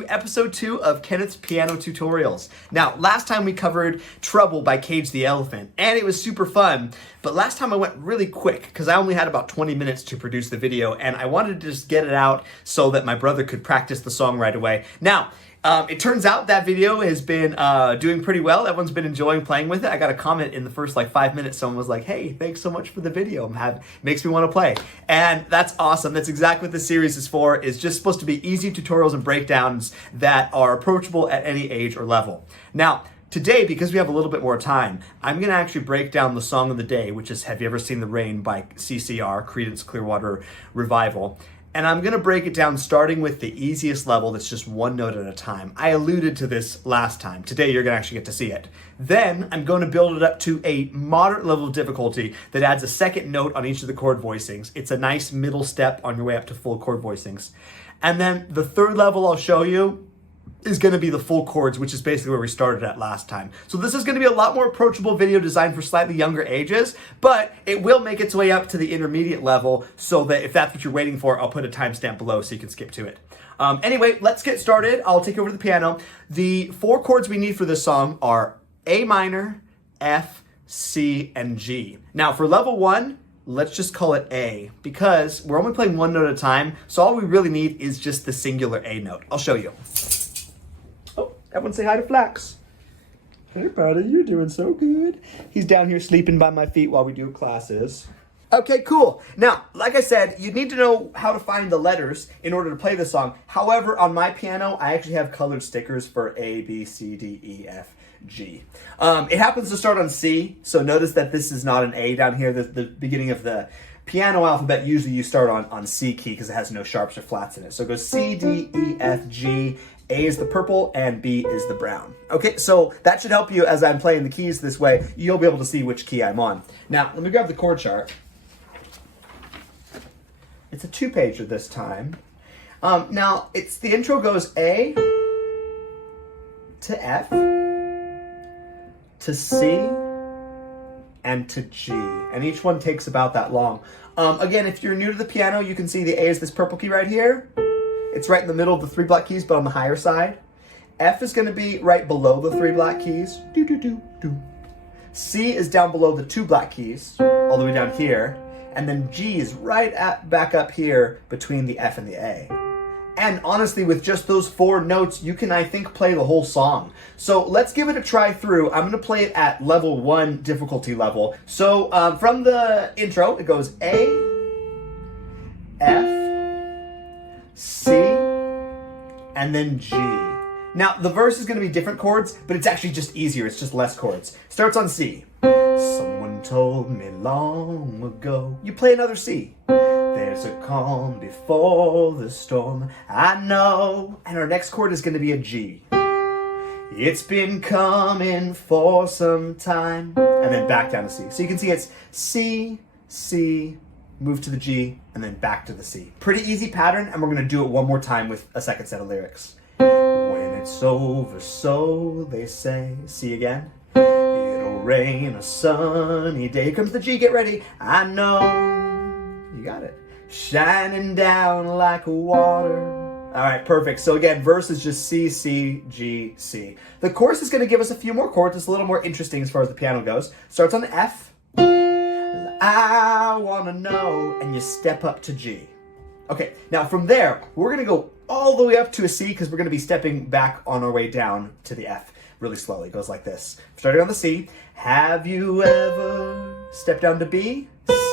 to episode 2 of Kenneth's piano tutorials. Now, last time we covered Trouble by Cage the Elephant, and it was super fun, but last time I went really quick because I only had about 20 minutes to produce the video, and I wanted to just get it out so that my brother could practice the song right away. Now, it turns out that video has been doing pretty well. Everyone's been enjoying playing with it. I got a comment in the first 5 minutes. Someone was like, hey, thanks so much for the video. Makes me want to play. And that's awesome. That's exactly what this series is for. It's just supposed to be easy tutorials and breakdowns that are approachable at any age or level. Now, today, because we have a little bit more time, I'm going to actually break down the song of the day, which is Have You Ever Seen the Rain by CCR, Creedence Clearwater Revival. And I'm going to break it down starting with the easiest level that's just one note at a time. I alluded to this last time. Today you're going to actually get to see it. Then I'm going to build it up to a moderate level of difficulty that adds a second note on each of the chord voicings. It's a nice middle step on your way up to full chord voicings. And then the third level I'll show you is going to be the full chords, which is basically where we started at last time. So this is going to be a lot more approachable video designed for slightly younger ages, but it will make its way up to the intermediate level so that if that's what you're waiting for, I'll put a timestamp below so you can skip to it. Anyway, let's get started. I'll take you over to the piano. The 4 chords we need for this song are A minor, F, C, and G. Now for level 1, let's just call it A because we're only playing one note at a time, so all we really need is just the singular A note. I'll show you. Everyone say hi to Flax. Hey, buddy, you're doing so good. He's down here sleeping by my feet while we do classes. Okay, cool. Now, like I said, you need to know how to find the letters in order to play the song. However, on my piano, I actually have colored stickers for A, B, C, D, E, F, G. It happens to start on C, so notice that this is not an A down here. The beginning of the piano alphabet, usually you start on C key because it has no sharps or flats in it. So it goes C, D, E, F, G, A is the purple, and B is the brown. Okay, so that should help you as I'm playing the keys this way. You'll be able to see which key I'm on. Now, let me grab the chord chart. It's a 2-pager this time. Now, the intro goes A to F, to C, and to G. And each one takes about that long. Again, if you're new to the piano, you can see the A is this purple key right here. It's right in the middle of the 3 black keys, but on the higher side. F is going to be right below the 3 black keys. Do, do, do, do. C is down below the 2 black keys, all the way down here. And then G is back up here between the F and the A. And honestly, with just those 4 notes, you can, I think, play the whole song. So let's give it a try through. I'm going to play it at level 1 difficulty level. So from the intro, it goes A, F, C, and then G. Now, the verse is going to be different chords, but it's actually just easier. It's just less chords. Starts on C. Someone told me long ago. You play another C. There's a calm before the storm. I know. And our next chord is going to be a G. It's been coming for some time. And then back down to C. So you can see it's C, C, move to the G, and then back to the C. Pretty easy pattern, and we're going to do it one more time with a second set of lyrics. When it's over, so they say. C again. It'll rain a sunny day. Here comes the G, get ready. I know. You got it. Shining down like water. All right, perfect. So again, verse is just C, C, G, C. The chorus is going to give us a few more chords. It's a little more interesting as far as the piano goes. Starts on the F. I want to know, and you step up to G. Okay, now from there, we're going to go all the way up to a C because we're going to be stepping back on our way down to the F really slowly. It goes like this. Starting on the C. Have you ever stepped down to B,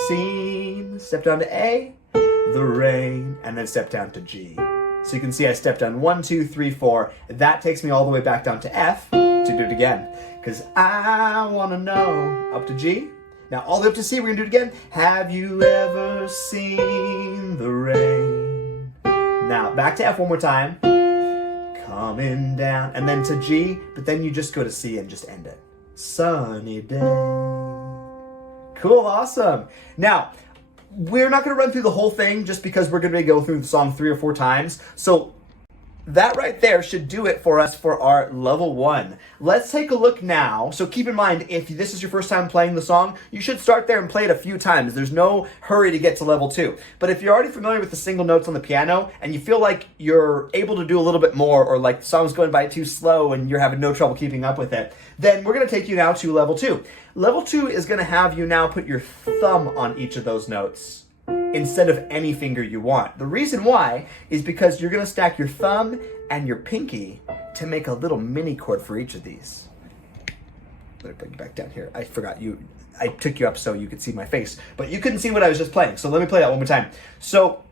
seen, step down to A, the rain, and then step down to G. So you can see I stepped down 1, 2, 3, 4. That takes me all the way back down to F to do it again. Because I want to know, up to G. Now, all the way up to C, we're going to do it again. Have you ever seen the rain? Now, back to F one more time. Coming down. And then to G, but then you just go to C and just end it. Sunny day. Cool, awesome. Now, we're not going to run through the whole thing just because we're going to go through the song 3 or 4 times. So that right there should do it for us for our level 1. Let's take a look now. So keep in mind, if this is your first time playing the song, you should start there and play it a few times. There's no hurry to get to level 2. But if you're already familiar with the single notes on the piano and you feel like you're able to do a little bit more, or like the song's going by too slow and you're having no trouble keeping up with it, then we're going to take you now to level 2. Level 2 is going to have you now put your thumb on each of those notes instead of any finger you want. The reason why is because you're going to stack your thumb and your pinky to make a little mini chord for each of these. Let me bring you back down here. I forgot you. I took you up so you could see my face, but you couldn't see what I was just playing. So let me play that one more time. So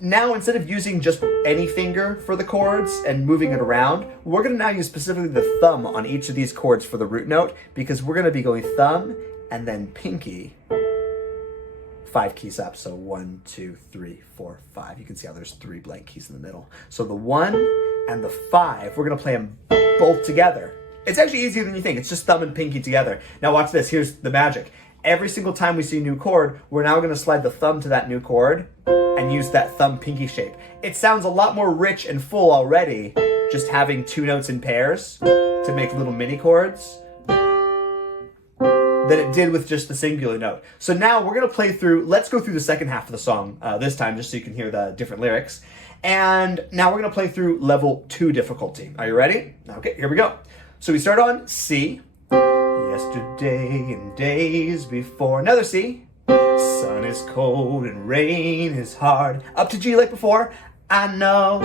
now instead of using just any finger for the chords and moving it around, we're going to now use specifically the thumb on each of these chords for the root note, because we're going to be going thumb and then pinky 5 keys up. So 1, 2, 3, 4, 5. You can see how there's 3 blank keys in the middle. So the 1 and the 5, we're going to play them both together. It's actually easier than you think. It's just thumb and pinky together. Now watch this. Here's the magic. Every single time we see a new chord, we're now going to slide the thumb to that new chord and use that thumb pinky shape. It sounds a lot more rich and full already, just having 2 notes in pairs to make little mini chords, than it did with just the singular note. So now we're going to play through, let's go through the second half of the song this time, just so you can hear the different lyrics. And now we're going to play through level 2 difficulty. Are you ready? Okay, here we go. So we start on C. Yesterday and days before. Another C. Sun is cold and rain is hard. Up to G like before. I know.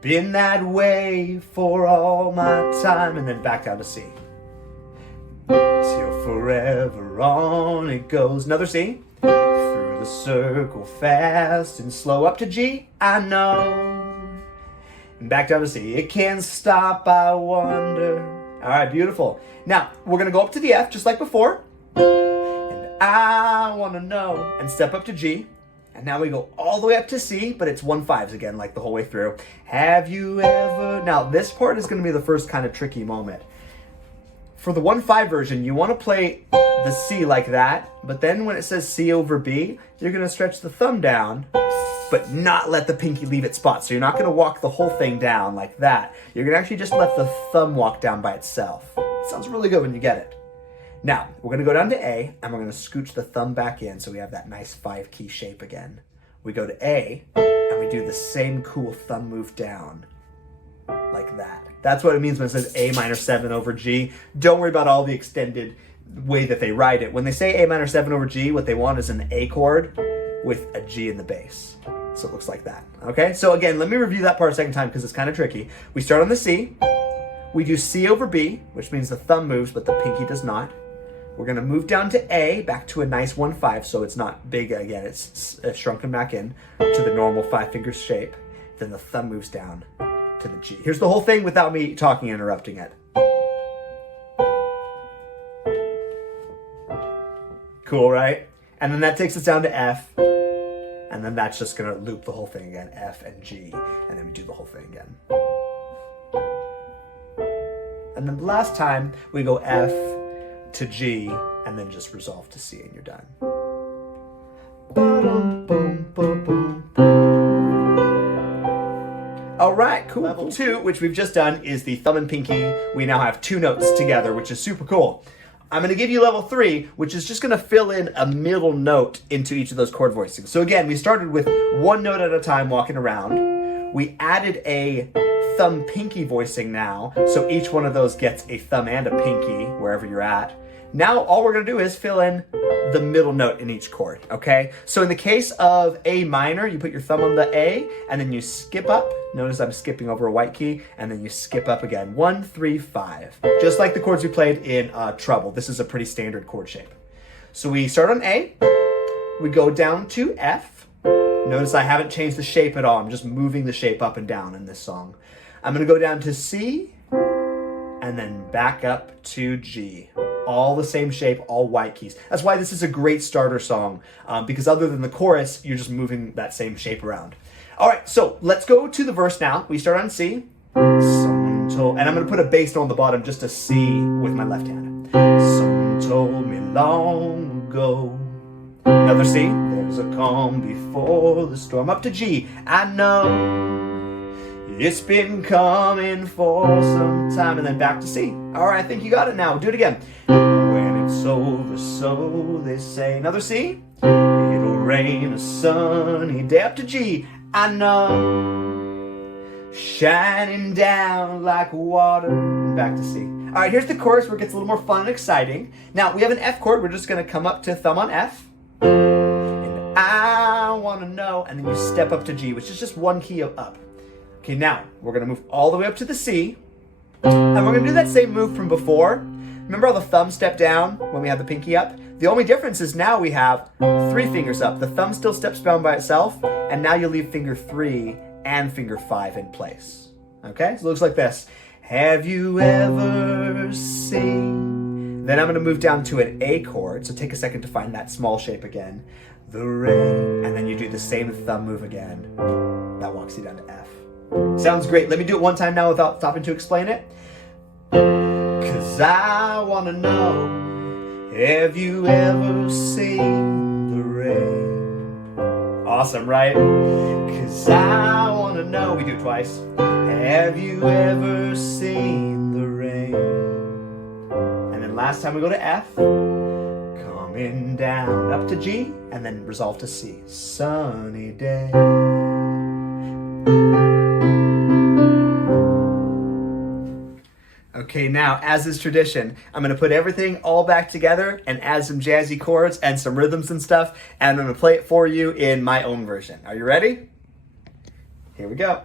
Been that way for all my time. And then back down to C. Till forever on it goes. Another C. Through the circle fast and slow. Up to G. I know. And back down to C. It can't stop, I wonder. All right, beautiful. Now, we're going to go up to the F just like before. And I want to know. And step up to G. And now we go all the way up to C, but it's 1/5s again, like the whole way through. Have you ever... Now, this part is going to be the first kind of tricky moment. For the 1/5 version, you want to play the C like that, but then when it says C over B, you're going to stretch the thumb down, but not let the pinky leave its spot. So you're not going to walk the whole thing down like that. You're going to actually just let the thumb walk down by itself. It sounds really good when you get it. Now, we're going to go down to A, and we're going to scooch the thumb back in so we have that nice 5-key shape again. We go to A, and we do the same cool thumb move down, like that. That's what it means when it says A minor 7 over G. Don't worry about all the extended way that they write it. When they say A minor 7 over G, what they want is an A chord with a G in the bass. So it looks like that, okay? So again, let me review that part a second time because it's kind of tricky. We start on the C. We do C over B, which means the thumb moves, but the pinky does not. We're going to move down to A, back to a nice 1/5, so it's not big again. It's shrunken back in to the normal 5-finger shape. Then the thumb moves down to the G. Here's the whole thing without me talking and interrupting it. Cool, right? And then that takes us down to F. And then that's just going to loop the whole thing again, F and G. And then we do the whole thing again. And then the last time, we go F to G, and then just resolve to C, and you're done. All right, cool. Level 2, which we've just done, is the thumb and pinky. We now have 2 notes together, which is super cool. I'm going to give you level 3, which is just going to fill in a middle note into each of those chord voicings. So again, we started with 1 note at a time walking around. We added a thumb pinky voicing now, so each one of those gets a thumb and a pinky wherever you're at. Now all we're going to do is fill in the middle note in each chord, okay? So in the case of A minor, you put your thumb on the A, and then you skip up. Notice I'm skipping over a white key, and then you skip up again. 1, 3, 5. Just like the chords we played in treble. This is a pretty standard chord shape. So we start on A, we go down to F. Notice I haven't changed the shape at all. I'm just moving the shape up and down in this song. I'm going to go down to C, and then back up to G. All the same shape, all white keys. That's why this is a great starter song, because other than the chorus, you're just moving that same shape around. All right, so let's go to the verse now. We start on C. Someone told, and I'm going to put a bass note on the bottom just to C with my left hand. Someone told me long ago Another C. There's a calm before the storm. Up to G. I know it's been coming for some time. And then back to C. All right, I think you got it now. Do it again. When it's over, so they say. Another C. It'll rain a sunny day. Up to G. I know, shining down like water. And back to C. All right, here's the chorus where it gets a little more fun and exciting. Now, we have an F chord. We're just going to come up to thumb on F. And I want to know. And then you step up to G, which is just one key up. Okay, now we're going to move all the way up to the C. And we're going to do that same move from before. Remember how the thumb stepped down when we had the pinky up? The only difference is now we have 3 fingers up. The thumb still steps down by itself. And now you leave finger 3 and finger 5 in place. Okay, so it looks like this. Have you ever seen? Then I'm going to move down to an A chord. So take a second to find that small shape again. The rain. And then you do the same thumb move again. That walks you down to F. Sounds great. Let me do it one time now without stopping to explain it. 'Cause I want to know, have you ever seen the rain? Awesome, right? 'Cause I want to know, we do it twice. Have you ever seen the rain? And then last time we go to F, coming down, up to G, and then resolve to C. Sunny day. Okay, now, as is tradition, I'm going to put everything all back together and add some jazzy chords and some rhythms and stuff, and I'm going to play it for you in my own version. Are you ready? Here we go.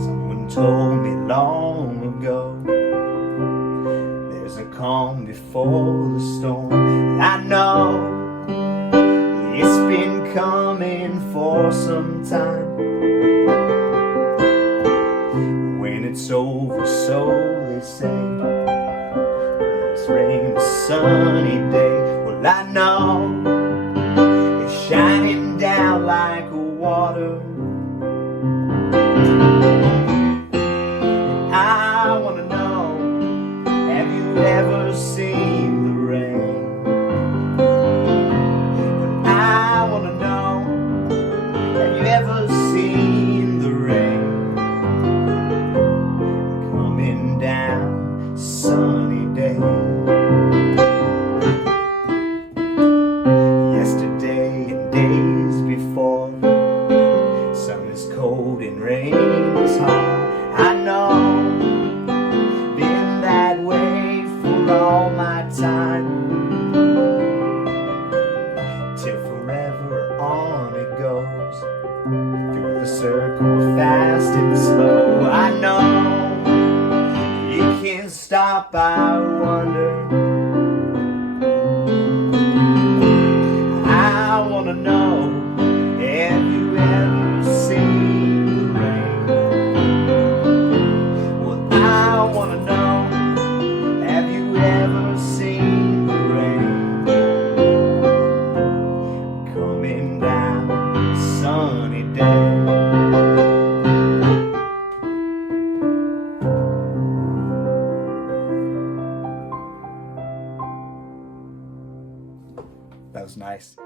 Someone told me long ago, there's a calm before the storm. I know it's been coming for some time. When it's over, so they say, it's rain a sunny day. Well, I know it's shining down like water. I want to know, have you ever seen the rain? But I want to know, have you ever seen the rain? Coming down, sunny day. Yesterday and days before, sun is cold and rain is hard. I know, been that way for all my time, till forever on it goes, through the circle fast and slow. I know, you can't stop, I wonder. I want to know, have you ever seen the rain? Well, I want to know, have you ever seen the rain? Coming down a sunny day. That was nice.